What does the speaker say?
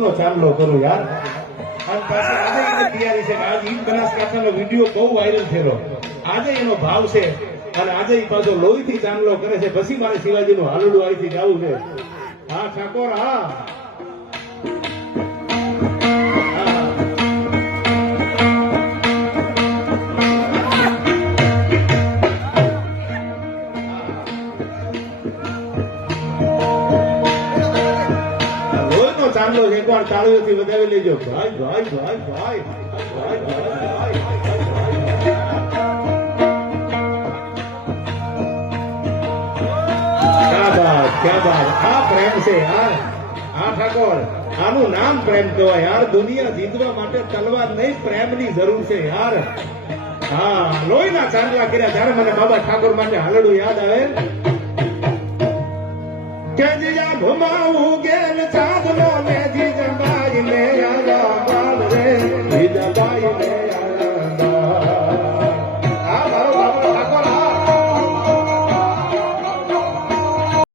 લોહીનો ચાંદલો કરું યાર. અને પાછી આજે એની તૈયારી છે કે આજે ઈ બનાસકાંઠાનો વિડીયો બહુ વાયરલ થયેલો. આજે એનો ભાવ છે અને આજે ઈ પાછો લોહીથી ચાંદલો કરે છે. પછી મારે શિવાજીનું હાલડું અહીંથી ગાવું છે. હા ઠાકોર હા. ચાંદલો એકવાર તાળીઓથી વધાવી લેજો. ભાઈ ભાઈ ભાઈ ભાઈ ભાઈ ભાઈ. ક્યાં બાત ક્યાં બાત. આ પ્રેમ છે યાર. આ ઠાકોર આનું નામ પ્રેમ કહેવાય યાર. દુનિયા જીતવા માટે તલવાર નહીં, પ્રેમની જરૂર છે યાર. હા લોહીના ચાંદલા કર્યા. ત્યારે મને બાબા ઠાકોર માટે હાલડું યાદ આવે કે જીયા ઘુમાવું ગેલ ચાંદલો ને જી જમાઈ લે આયા બાલ રે.